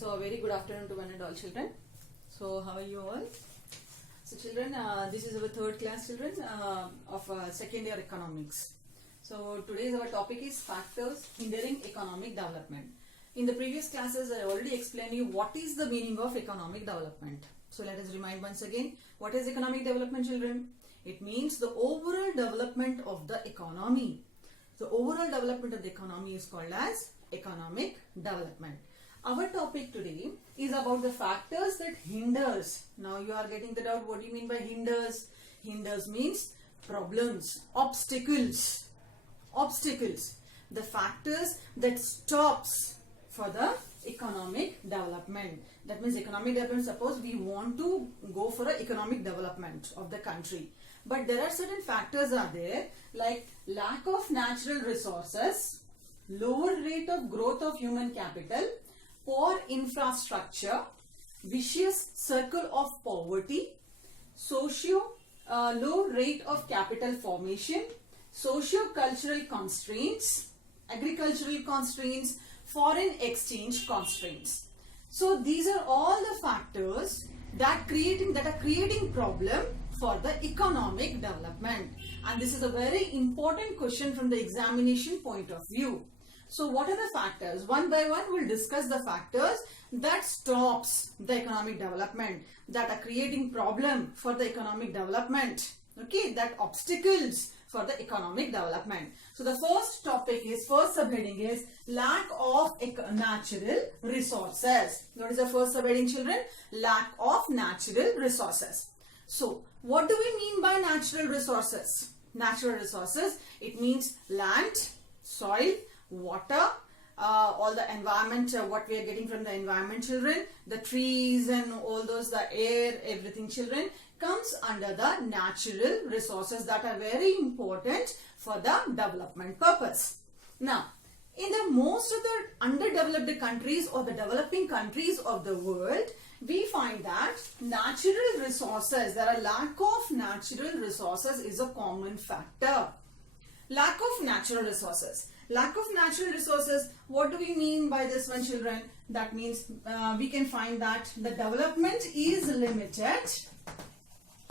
So a very good afternoon to one and all children. So how are you all? So children, this is our third class children of second year economics. So today's our topic is factors hindering economic development. In the previous classes I already explained you what is the meaning of economic development. So let us remind once again, what is economic development, children? It means the overall development of the economy. The overall development of the economy is called as economic development. Our topic today is about the factors that hinders. Now you are getting the doubt, what do you mean by hinders? Hinders means problems, obstacles. Obstacles. The factors that stops for the economic development. That means economic development, suppose we want to go for an economic development of the country. But there are certain factors are there like lack of natural resources, lower rate of growth of human capital, poor infrastructure, vicious circle of poverty, low rate of capital formation, socio-cultural constraints, agricultural constraints, foreign exchange constraints. So these are all the factors that are creating problem for the economic development. And this is a very important question from the examination point of view. So what are the factors? One by one we'll discuss the factors that stops the economic development, that are creating problem for the economic development. Okay, that obstacles for the economic development. So the first subheading is lack of natural resources. What is the first subheading, children? Lack of natural resources. So what do we mean by natural resources? Natural resources, it means land, soil, water, all the environment, what we are getting from the environment, children, the trees and all those, the air, everything, children, comes under the natural resources that are very important for the development purpose. Now, in the most of the underdeveloped countries or the developing countries of the world, we find that natural resources, there are lack of natural resources is a common factor. Lack of natural resources. Lack of natural resources, what do we mean by this one, children? That means we can find that the development is limited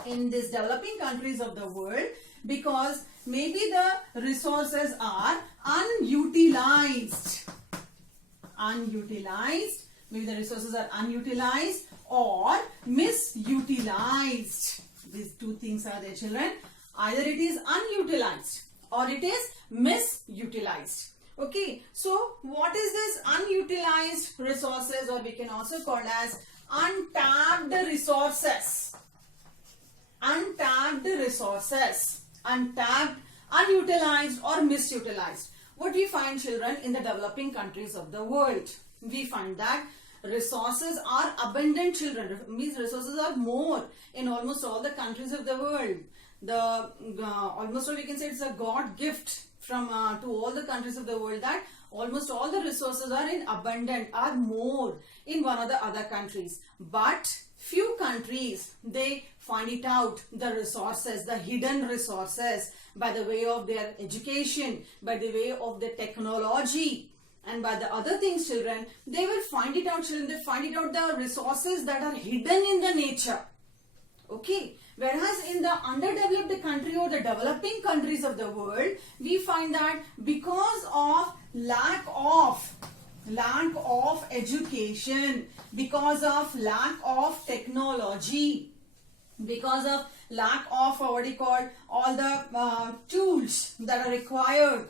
in these developing countries of the world because maybe the resources are unutilized. Maybe the resources are unutilized or misutilized. These two things are there, children. Either it is unutilized or it is misutilized. Okay, so what is this unutilized resources, or we can also call as untapped resources? Untapped resources, untapped, unutilized or misutilized. What we find, children, in the developing countries of the world? We find that resources are abundant, children. Means resources are more in almost all the countries of the world. Almost all we can say it's a God gift from to all the countries of the world that almost all the resources are in abundant, are more in one of the other countries. But few countries, they find it out, the resources, the hidden resources, by the way of their education, by the way of their technology, and by the other things, children. They will find it out, children. They find it out the resources that are hidden in the nature. Okay, whereas in the underdeveloped country or the developing countries of the world, we find that because of lack of education, because of lack of technology, because of lack of all the tools that are required,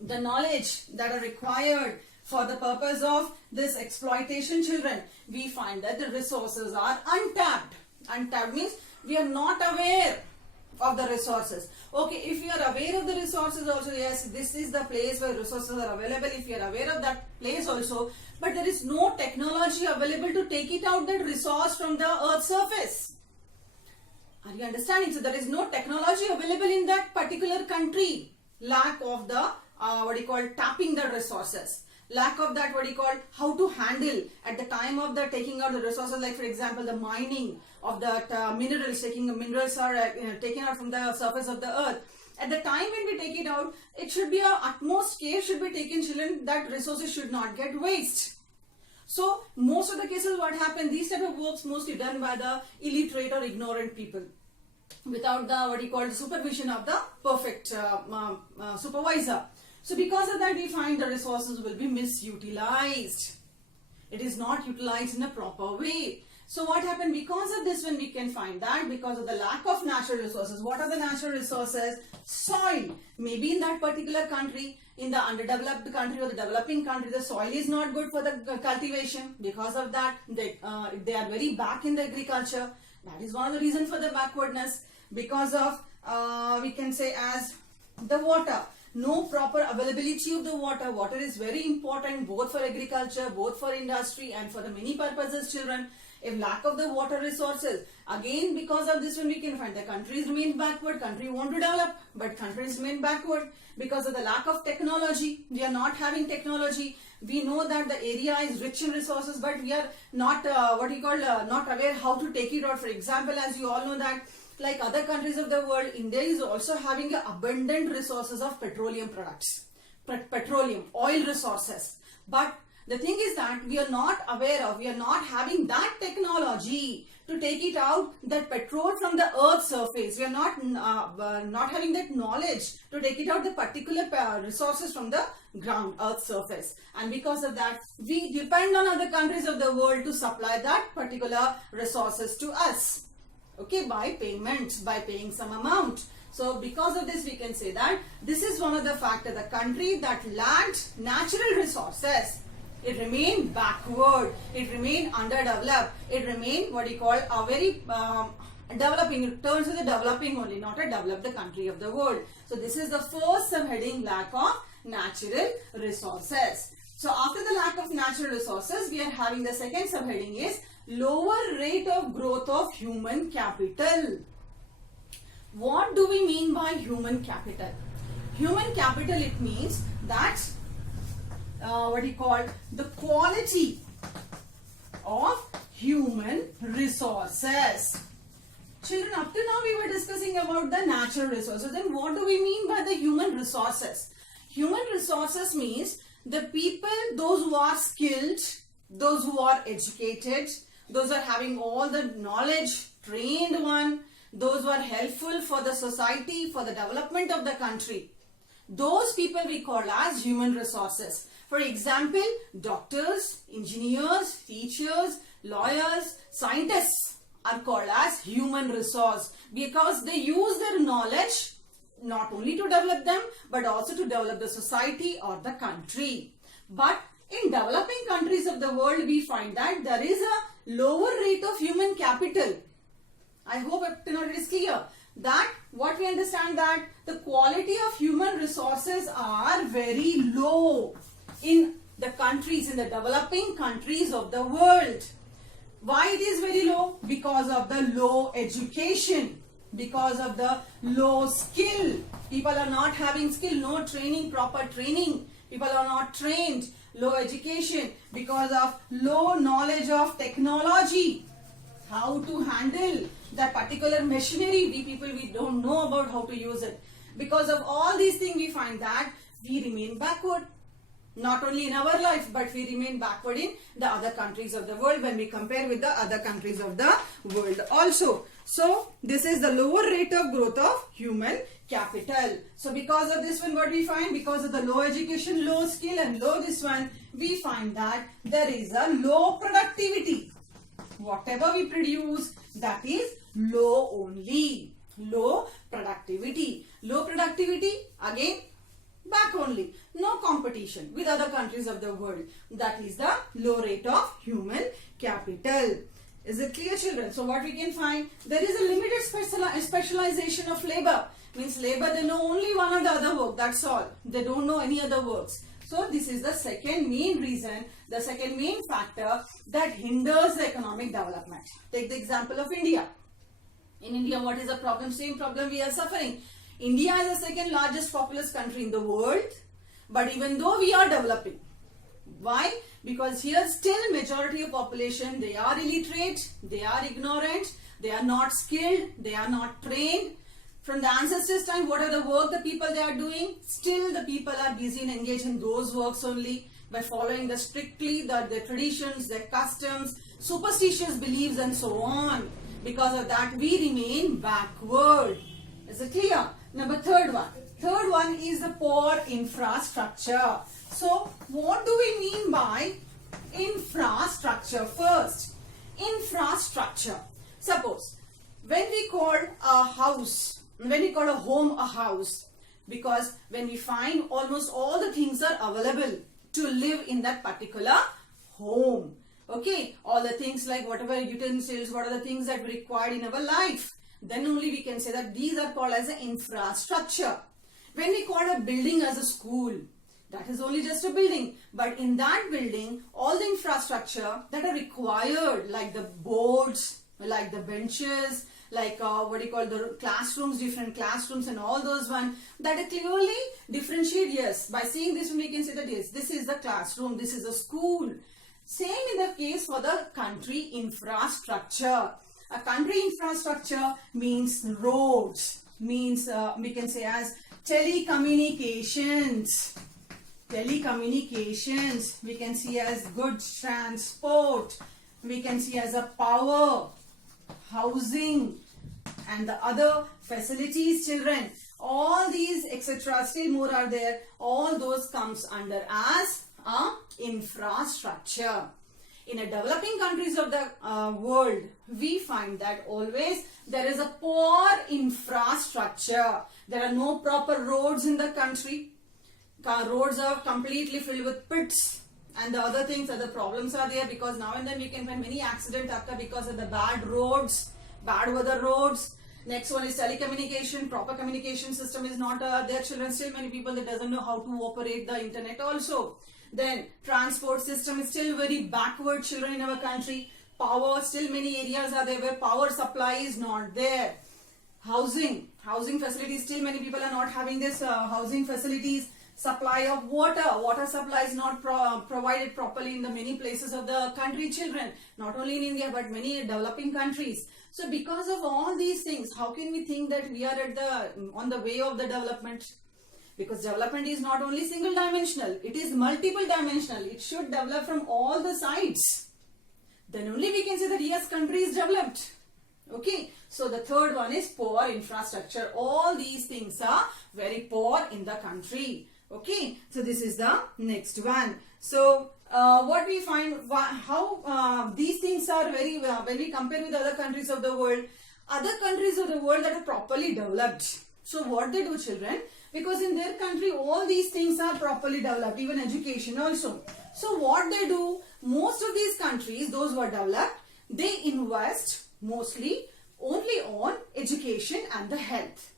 the knowledge that are required for the purpose of this exploitation, children, we find that the resources are untapped. Untapped means we are not aware of the resources. Okay, if you are aware of the resources also, yes, this is the place where resources are available. If you are aware of that place also, but there is no technology available to take it out, that resource from the earth's surface. Are you understanding? So there is no technology available in that particular country. Lack of the tapping the resources. Lack of that how to handle at the time of the taking out the resources, like for example the mining of that minerals, minerals are taken out from the surface of the earth. At the time when we take it out, it should be utmost care should be taken, children, that resources should not get waste. So most of the cases what happen, these type of works mostly done by the illiterate or ignorant people without the what you call the supervision of the perfect supervisor. So because of that we find the resources will be misutilized. It is not utilized in a proper way. So what happened because of this one, we can find that because of the lack of natural resources. What are the natural resources? Soil. Maybe in that particular country, in the underdeveloped country or the developing country, the soil is not good for the cultivation. Because of that, they are very back in the agriculture. That is one of the reasons for the backwardness. Because of, we can say as the water. No proper availability of the water. Water is very important both for agriculture, both for industry and for the many purposes children. If lack of the water resources, again because of this one we can find the countries remain backward, country want to develop but countries remain backward because of the lack of technology. We are not having technology. We know that the area is rich in resources but we are not not aware how to take it out. For example, as you all know that like other countries of the world, India is also having abundant resources of petroleum products, petroleum, oil resources. But the thing is that we are not aware of, we are not having that technology to take it out, that petrol from the earth's surface. We are not having that knowledge to take it out the particular resources from the ground, earth's surface. And because of that, we depend on other countries of the world to supply that particular resources to us. Okay, by payments, by paying some amount. So because of this we can say that this is one of the factors. The country that lacked natural resources, it remained backward, it remained underdeveloped, it remained what you call a very developing, it turns to the developing only, not a developed country of the world. So this is the first subheading, lack of natural resources. So after the lack of natural resources, we are having the second subheading is lower rate of growth of human capital. What do we mean by human capital? Human capital, it means that what you call the quality of human resources. Children, up to now we were discussing about the natural resources. Then what do we mean by the human resources? Human resources means the people, those who are skilled, those who are educated, those who are having all the knowledge, trained one, those who are helpful for the society, for the development of the country. Those people we call as human resources. For example, doctors, engineers, teachers, lawyers, scientists are called as human resource because they use their knowledge not only to develop them but also to develop the society or the country. But in developing countries of the world, we find that there is a lower rate of human capital. I hope it is clear that what we understand that the quality of human resources are very low in the countries, in the developing countries of the world. Why it is very low? Because of the low education, because of the low skill. People are not having skill, no training, proper training. People are not trained, low education, because of low knowledge of technology. How to handle that particular machinery, we don't know about how to use it. Because of all these things, we find that we remain backward. Not only in our life, but we remain backward in the other countries of the world when we compare with the other countries of the world also. So, this is the lower rate of growth of human capital. So, because of this one, what we find? Because of the low education, low skill and low this one, we find that there is a low productivity. Whatever we produce, that is low only. Low productivity. Low productivity, again, back only. No competition with other countries of the world. That is the low rate of human capital. Is it clear, children? So what we can find, there is a limited specialization of labor. Means labor, they know only one or the other work. That's all. They don't know any other works. So this is the second main reason, the second main factor that hinders the economic development. Take the example of India. In India, what is the problem? Same problem we are suffering. India is the second largest populous country in the world. But even though we are developing, why? Because here still majority of population, they are illiterate, they are ignorant, they are not skilled, they are not trained. From the ancestors' time, what are the work the people they are doing? Still the people are busy and engaged in those works only. by following the strictly their traditions, their customs, superstitious beliefs and so on. Because of that we remain backward. Is it clear? Number third one. Third one is the poor infrastructure. So what do we mean by infrastructure? First, infrastructure. Suppose when we call a house, when we call a home a house, because when we find almost all the things are available to live in that particular home. Okay, all the things like whatever utensils, what are the things that we require in our life, then only we can say that these are called as an infrastructure. When we call a building as a school, that is only just a building, but in that building all the infrastructure that are required, like the boards, like the benches, like what do you call the classrooms, different classrooms and all those one, that are clearly differentiate. Yes, by seeing this we can say that yes, this is the classroom, this is a school. Same in the case for the country infrastructure. A country infrastructure means roads, means we can say as telecommunications. Telecommunications, we can see as goods transport, we can see as a power, housing and the other facilities, children. All these etc. still more are there. All those comes under as infrastructure. In a developing countries of the world, we find that always there is a poor infrastructure. There are no proper roads in the country. Roads are completely filled with pits and the other things, other problems are there, because now and then we can find many accidents occur because of the bad roads, bad weather roads. Next one is telecommunication. Proper communication system is not there, children. Still many people that doesn't know how to operate the internet also. Then transport system is still very backward, children, in our country. Power, still many areas are there where power supply is not there. Housing facilities, still many people are not having this housing facilities. Supply of water supply is not provided properly in the many places of the country, children. Not only in India but many developing countries. So because of all these things, how can we think that we are on the way of the development? Because development is not only single dimensional, it is multiple dimensional. It should develop from all the sides. Then only we can say that yes, country is developed. Okay, so the third one is poor infrastructure. All these things are very poor in the country. Okay, so this is the next one. So what we find, how these things are very, when we compare with other countries of the world that are properly developed. So what they do, children, because in their country all these things are properly developed, even education also. So what they do, most of these countries, those who are developed, they invest mostly only on education and the health.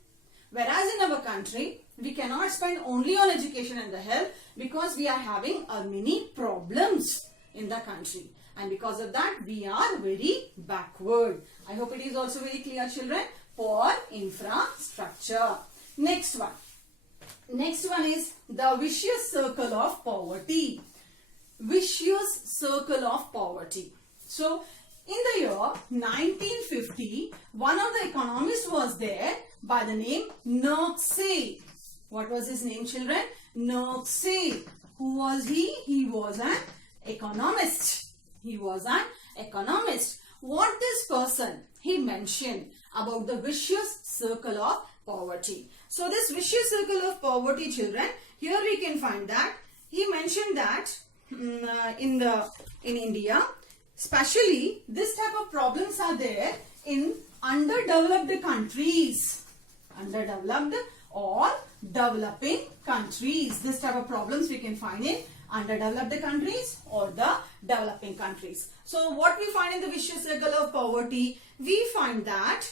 Whereas in our country, we cannot spend only on education and the health, because we are having many problems in the country. And because of that, we are very backward. I hope it is also very clear, children. Poor infrastructure. Next one. Next one is the vicious circle of poverty. Vicious circle of poverty. So, in the year 1950, one of the economists was there by the name Nurse. What was his name, children? Nurse. Who was he? He was an economist. He was an economist. What this person, he mentioned about the vicious circle of poverty. So this vicious circle of poverty, children, here we can find that he mentioned that in India, especially this type of problems are there in underdeveloped countries. Underdeveloped or developing countries. This type of problems we can find in underdeveloped countries or the developing countries. So what we find in the vicious circle of poverty, we find that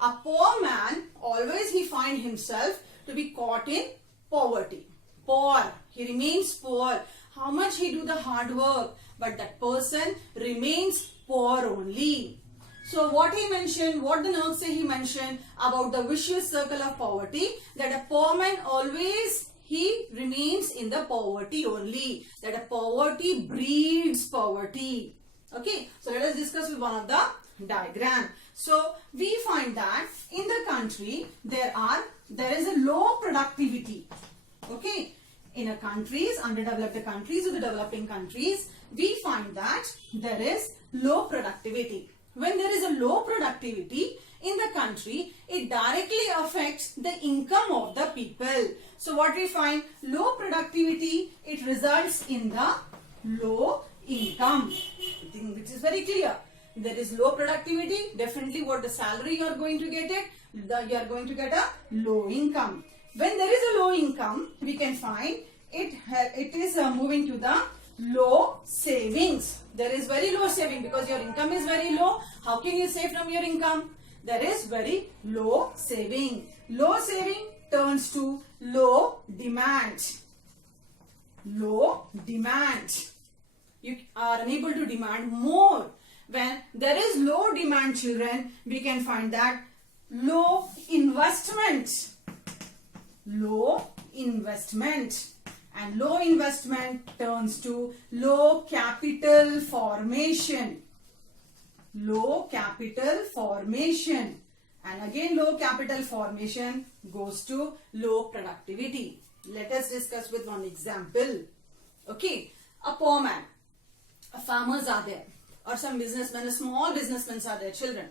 a poor man, always he find himself to be caught in poverty. Poor, he remains poor. How much he do the hard work, but that person remains poor only. So what he mentioned, what the Nurse he mentioned about the vicious circle of poverty, that a poor man always he remains in the poverty only. That a poverty breeds poverty. Okay, so let us discuss with one of the diagram. So we find that in the country there is a low productivity. Okay, in a countries, underdeveloped countries or the developing countries, we find that there is low productivity. When there is a low productivity in the country, it directly affects the income of the people. So what we find, low productivity, it results in the low income. I think which is very clear. There is low productivity, definitely what the salary you are going to get it, you are going to get a low income. When there is a low income, we can find it is moving to the low savings. There is very low saving because your income is very low. How can you save from your income? There is very low saving. Low saving turns to low demand. Low demand. You are unable to demand more. When there is low demand, children, we can find that low investment. Low investment. And low investment turns to low capital formation. Low capital formation. And again low capital formation goes to low productivity. Let us discuss with one example. Okay, a poor man, farmers are there, or some businessmen, small businessmen are there, children.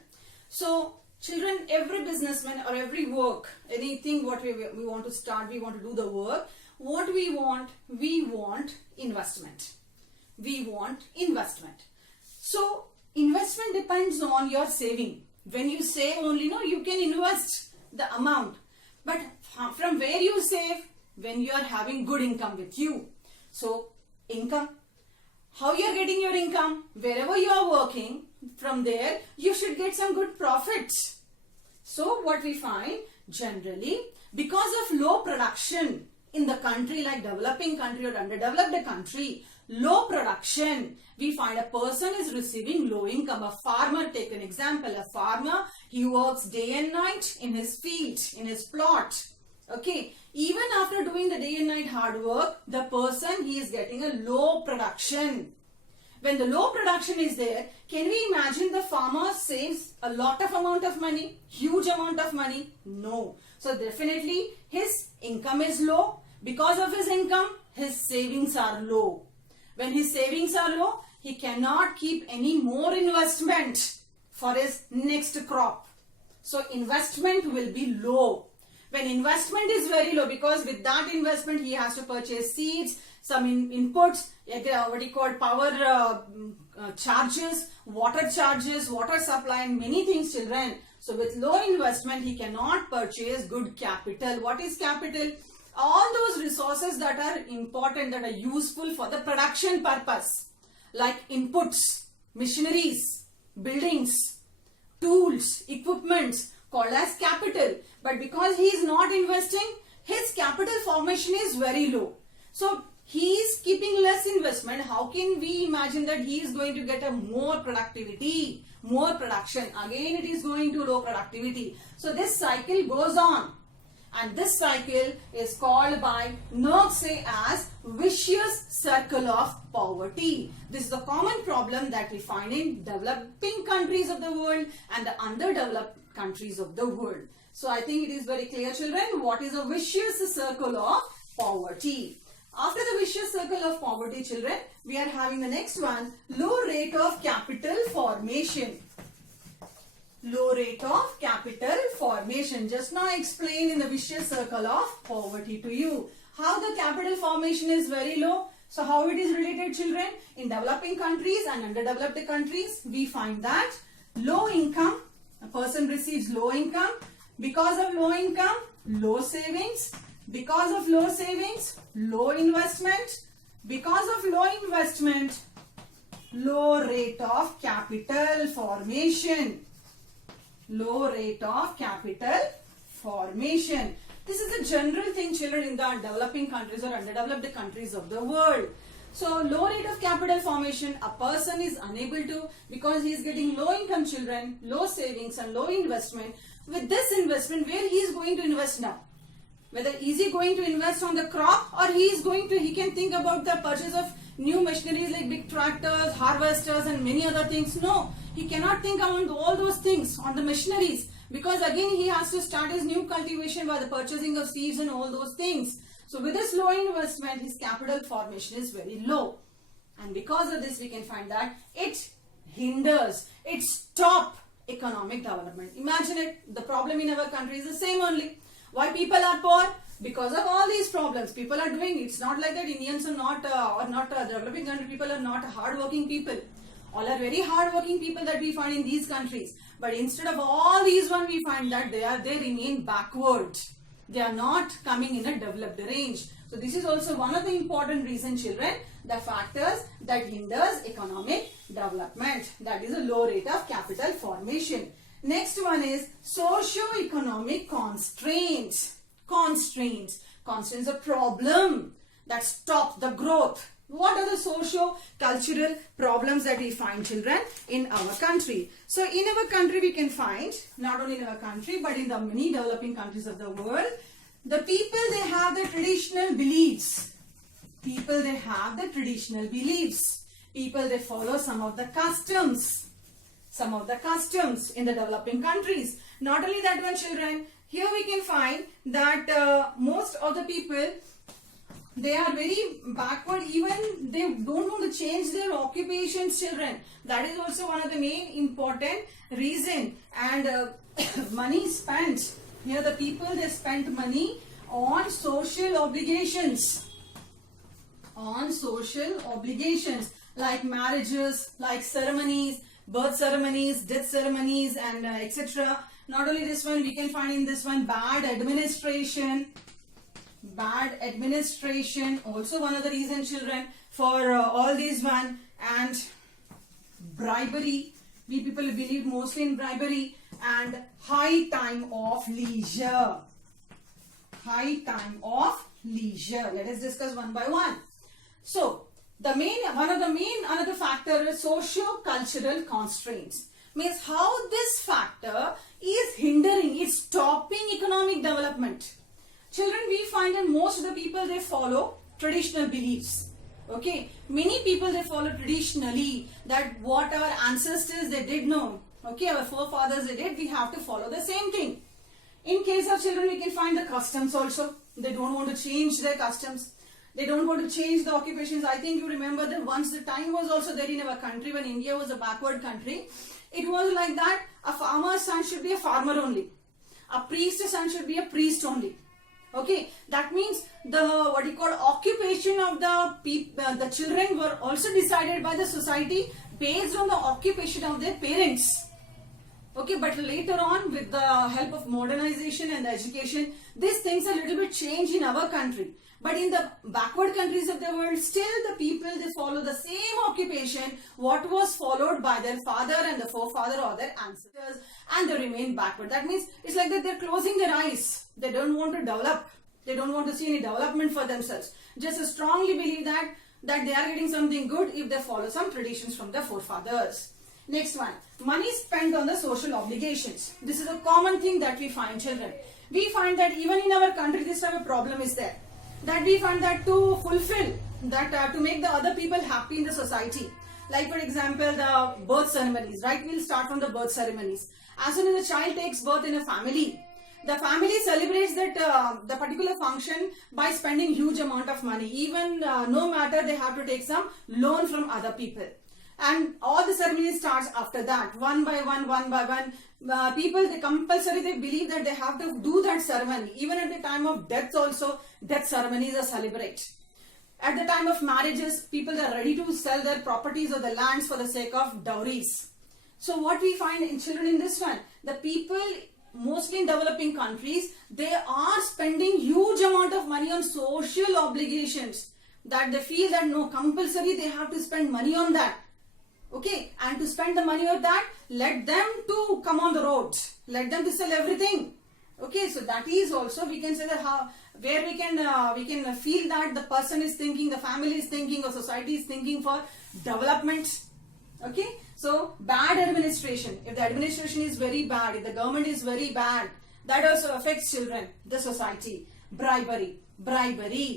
So children, every businessman or every work, anything what we want to start, we want to do the work. What we want investment. We want investment. So investment depends on your saving. When you save only, no, you can invest the amount. But from where you save? When you are having good income with you. So income. How you are getting your income? Wherever you are working, from there you should get some good profits. So what we find generally, because of low production in the country like developing country or underdeveloped country, low production, we find a person is receiving low income. A farmer, take an example, a farmer, he works day and night in his field, in his plot. Okay, even after doing the day and night hard work, the person, he is getting a low production. When the low production is there, can we imagine the farmer saves a lot of amount of money, huge amount of money? No. So definitely his income is low. Because of his income, his savings are low. When his savings are low, he cannot keep any more investment for his next crop. So investment will be low. When investment is very low, because with that investment he has to purchase seeds, some inputs, what you call power charges, water supply and many things, children. So with low investment he cannot purchase good capital. What is capital? All those resources that are important, that are useful for the production purpose, like inputs, machineries, buildings, tools, equipments, called as capital. But because he is not investing, his capital formation is very low. So he is keeping less investment. How can we imagine that he is going to get a more productivity, more production? Again it is going to low productivity. So this cycle goes on. And this cycle is called by Nurse as vicious circle of poverty. This is a common problem that we find in developing countries of the world and the underdeveloped countries of the world. So I think it is very clear, children, what is a vicious circle of poverty. After the vicious circle of poverty, children, we are having the next one, low rate of capital formation. Low rate of capital formation. Just now I explained in the vicious circle of poverty to you how the capital formation is very low. So how it is related, children? In developing countries and underdeveloped countries, we find that low income, a person receives low income. Because of low income, low savings. Because of low savings, low investment. Because of low investment, low rate of capital formation. Low rate of capital formation. This is a general thing, children, in the developing countries or underdeveloped countries of the world. So low rate of capital formation, a person is unable to, because he is getting low income, children, low savings and low investment. With this investment, where he is going to invest now? Whether is he going to invest on the crop, or he can think about the purchase of new machineries like big tractors, harvesters and many other things. No, he cannot think on all those things, on the machineries, because again he has to start his new cultivation by the purchasing of seeds and all those things. So with this low investment, his capital formation is very low. And because of this, we can find that it hinders, it stops economic development. Imagine it, the problem in our country is the same only. Why people are poor? Because of all these problems people are doing. It's not like that Indians are not developing country people are not hardworking people. All are very hardworking people that we find in these countries. But instead of all these one, we find that they remain backward. They are not coming in a developed range. So this is also one of the important reasons, children, the factors that hinders economic development. That is a low rate of capital formation. Next one is socio-economic constraints. Constraints are problem that stop the growth. What are the socio-cultural problems that we find, children, in our country? So in our country we can find, not only in our country but in the many developing countries of the world, the people, they have the traditional beliefs. People, they have the traditional beliefs. People, they follow some of the customs. Some of the customs in the developing countries. Not only that one, children, here we can find that most of the people, they are very backward. Even they don't want to change their occupations, children. That is also one of the main important reason. And money spent. Here the people, they spent money on social obligations. On social obligations like marriages, like ceremonies, birth ceremonies, death ceremonies, and etc. Not only this one, we can find in this one bad administration. Bad administration, also one of the reasons, children, for all these one. And bribery, we people believe mostly in bribery. And high time of leisure. High time of leisure. Let us discuss one by one. So another factor is socio-cultural constraints. Means how this factor is hindering, it's stopping economic development. Children, we find that most of the people, they follow traditional beliefs. Okay, many people, they follow traditionally that what our ancestors, they did know. Okay, our forefathers, they did, we have to follow the same thing. In case of children, we can find the customs also. They don't want to change their customs. They don't want to change the occupations. I think you remember that once the time was also there in our country when India was a backward country. It was like that a farmer's son should be a farmer only. A priest's son should be a priest only. Okay, that means the occupation of the children were also decided by the society based on the occupation of their parents. Okay, but later on, with the help of modernization and the education, these things a little bit changed in our country. But in the backward countries of the world, still the people, they follow the same occupation what was followed by their father and the forefather or their ancestors, and they remain backward. That means it's like that they're closing their eyes. They don't want to develop. They don't want to see any development for themselves. Just strongly believe that they are getting something good if they follow some traditions from their forefathers. Next one, money spent on the social obligations. This is a common thing that we find, children. We find that even in our country, this type of problem is there. That we find that to fulfill, that to make the other people happy in the society. Like for example, the birth ceremonies, right? We'll start from the birth ceremonies. As soon as a child takes birth in a family, the family celebrates that the particular function by spending huge amount of money. Even no matter they have to take some loan from other people. And all the ceremony starts after that, one by one. People, they compulsory, they believe that they have to do that ceremony. Even at the time of death also, death ceremonies are celebrated. At the time of marriages, people are ready to sell their properties or the lands for the sake of dowries. So what we find in children in this one, the people mostly in developing countries, they are spending huge amount of money on social obligations. That they feel that no, compulsory they have to spend money on that. Okay, and to spend the money on that, let them to come on the roads. Let them to sell everything. Okay, so that is also, we can say that where we can feel that the person is thinking, the family is thinking, or society is thinking for development. Okay, so bad administration. If the administration is very bad, if the government is very bad, that also affects children, the society. Bribery,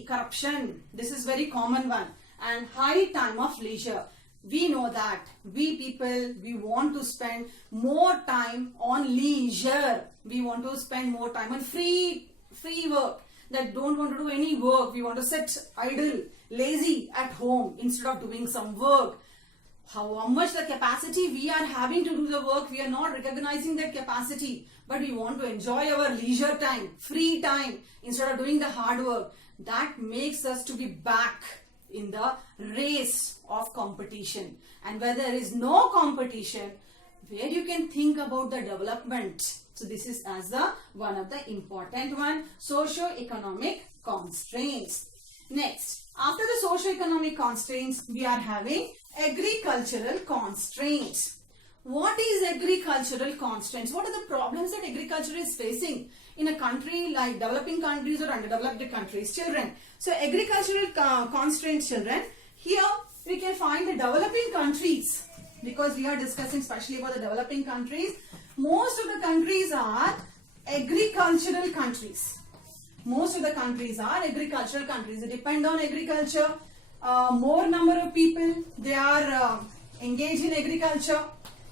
corruption. This is very common one. And high time of leisure. We know that we people, we want to spend more time on leisure. We want to spend more time on free work. that don't want to do any work. We want to sit idle, lazy at home instead of doing some work. How much the capacity we are having to do the work, we are not recognizing that capacity, but we want to enjoy our leisure time, free time, instead of doing the hard work. That makes us to be back in the race of competition. And where there is no competition, where you can think about the development. So this is as the one of the important one, socio-economic constraints. Next, after the socio-economic constraints, we are having agricultural constraints. What is agricultural constraints? What are the problems that agriculture is facing in a country like developing countries or underdeveloped countries? Children. So agricultural constraints, children. Here we can find the developing countries, because we are discussing especially about the developing countries. Most of the countries are agricultural countries. Most of the countries are agricultural countries. They depend on agriculture. More number of people, they are engaged in agriculture.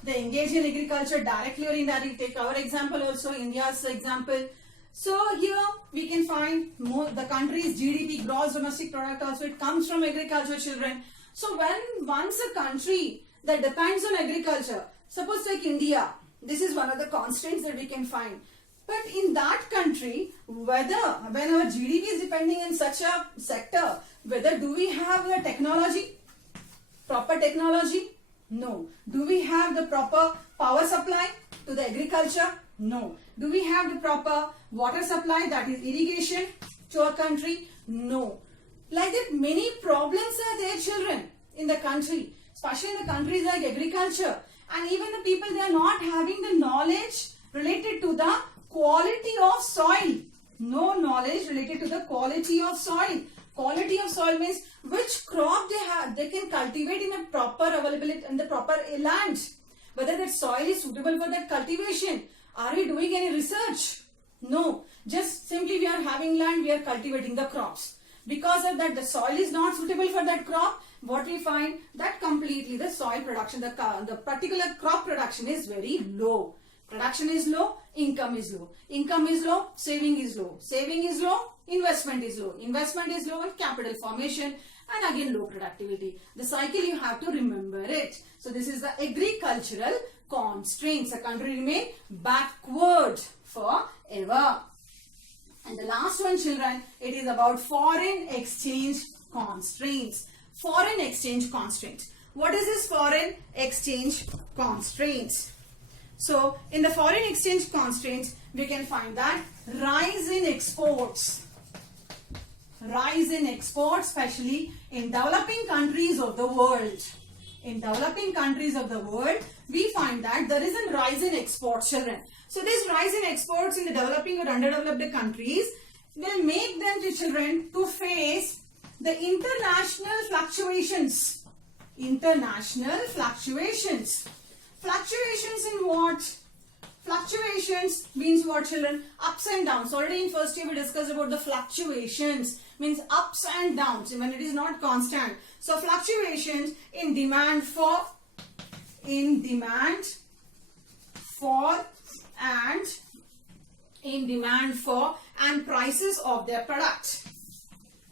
They engage in agriculture directly or indirectly. Take our example also, India's example. So here we can find the country's GDP, gross domestic product also, it comes from agriculture, children. So when once a country that depends on agriculture, suppose take India, this is one of the constraints that we can find. But in that country, when our GDP is depending on such a sector, whether do we have the technology, proper technology? No. Do we have the proper power supply to the agriculture? No. Do we have the proper water supply, that is irrigation, to our country? No. Like that, many problems are there, children, in the country, especially in the countries like agriculture. And even the people, they are not having the knowledge related to the quality of soil. No knowledge related to the quality of soil. Quality of soil means which crop they can cultivate in a proper availability in the proper land. Whether that soil is suitable for that cultivation. Are we doing any research? No. Just simply we are having land, we are cultivating the crops. Because of that, the soil is not suitable for that crop. What we find that completely the soil production, the particular crop production is very low. Production is low, income is low. Income is low, saving is low. Saving is low, investment is low. Investment is low and capital formation, and again low productivity. The cycle, you have to remember it. So this is the agricultural constraints. A country remain backward forever. And the last one, children, it is about foreign exchange constraints. Foreign exchange constraints. What is this foreign exchange constraints? So, in the foreign exchange constraints, we can find that rise in exports. Rise in exports, especially in developing countries of the world. In developing countries of the world, we find that there is a rise in exports, children. So, this rise in exports in the developing or underdeveloped countries will make them, the children, to face the international fluctuations. International fluctuations. Fluctuations in what? Fluctuations means what, children? Ups and downs. Already in first year we discussed about the fluctuations. Means ups and downs when it is not constant. So fluctuations in demand for and prices of their product.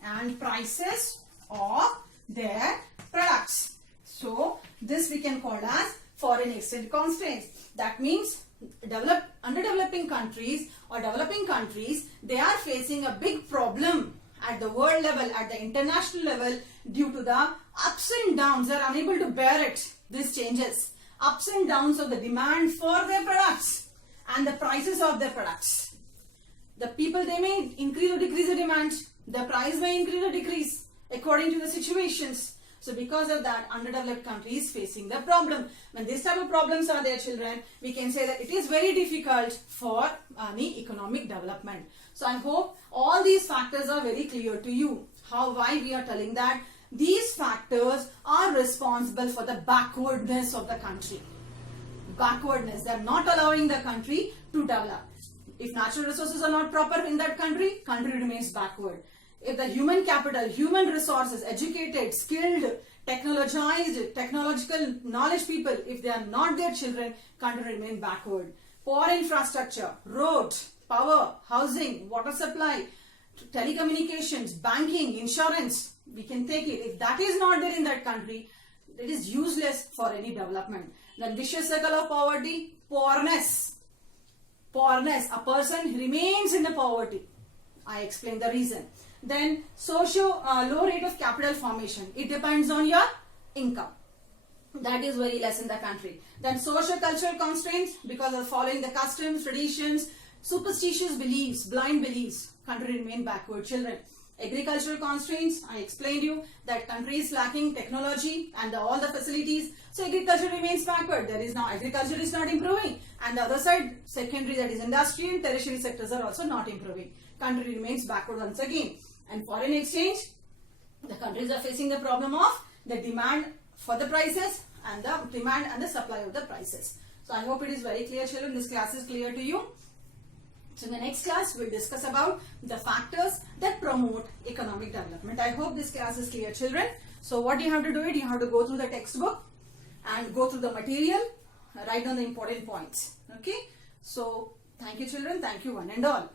And prices of their products. So this we can call as foreign exchange constraints. That means underdeveloping countries or developing countries, they are facing a big problem at the world level, at the international level, due to the ups and downs. They are unable to bear it. This changes. Ups and downs of the demand for their products and the prices of their products. The people, they may increase or decrease the demand. The price may increase or decrease according to the situations. So because of that, underdeveloped countries facing the problem. When this type of problems are there, children, we can say that it is very difficult for any economic development. So I hope all these factors are very clear to you. Why we are telling that these factors are responsible for the backwardness of the country. Backwardness. They are not allowing the country to develop. If natural resources are not proper in that country, country remains backward. If the human capital, human resources, educated, skilled, technologized, technological knowledge people, if they are not their children, country remain backward. Poor infrastructure, road, power, housing, water supply, telecommunications, banking, insurance, we can take it. If that is not there in that country, it is useless for any development. Then vicious circle of poverty, poorness. Poorness, a person remains in the poverty. I explained the reason. Then low rate of capital formation. It depends on your income. That is very less in the country. Then socio-cultural constraints, because of following the customs, traditions, superstitious beliefs, blind beliefs, country remain backward. Children, agricultural constraints, I explained you that country is lacking technology and all the facilities, so agriculture remains backward. Agriculture is not improving, and the other side, secondary, that is industry and tertiary sectors are also not improving. Country remains backward once again. And foreign exchange, the countries are facing the problem of the demand for the prices and the demand and the supply of the prices. So I hope it is very clear, children. This class is clear to you. So in the next class, we'll discuss about the factors that promote economic development. I hope this class is clear, children. So what you have to do it, you have to go through the textbook and go through the material, write down the important points. Okay. So thank you, children. Thank you one and all.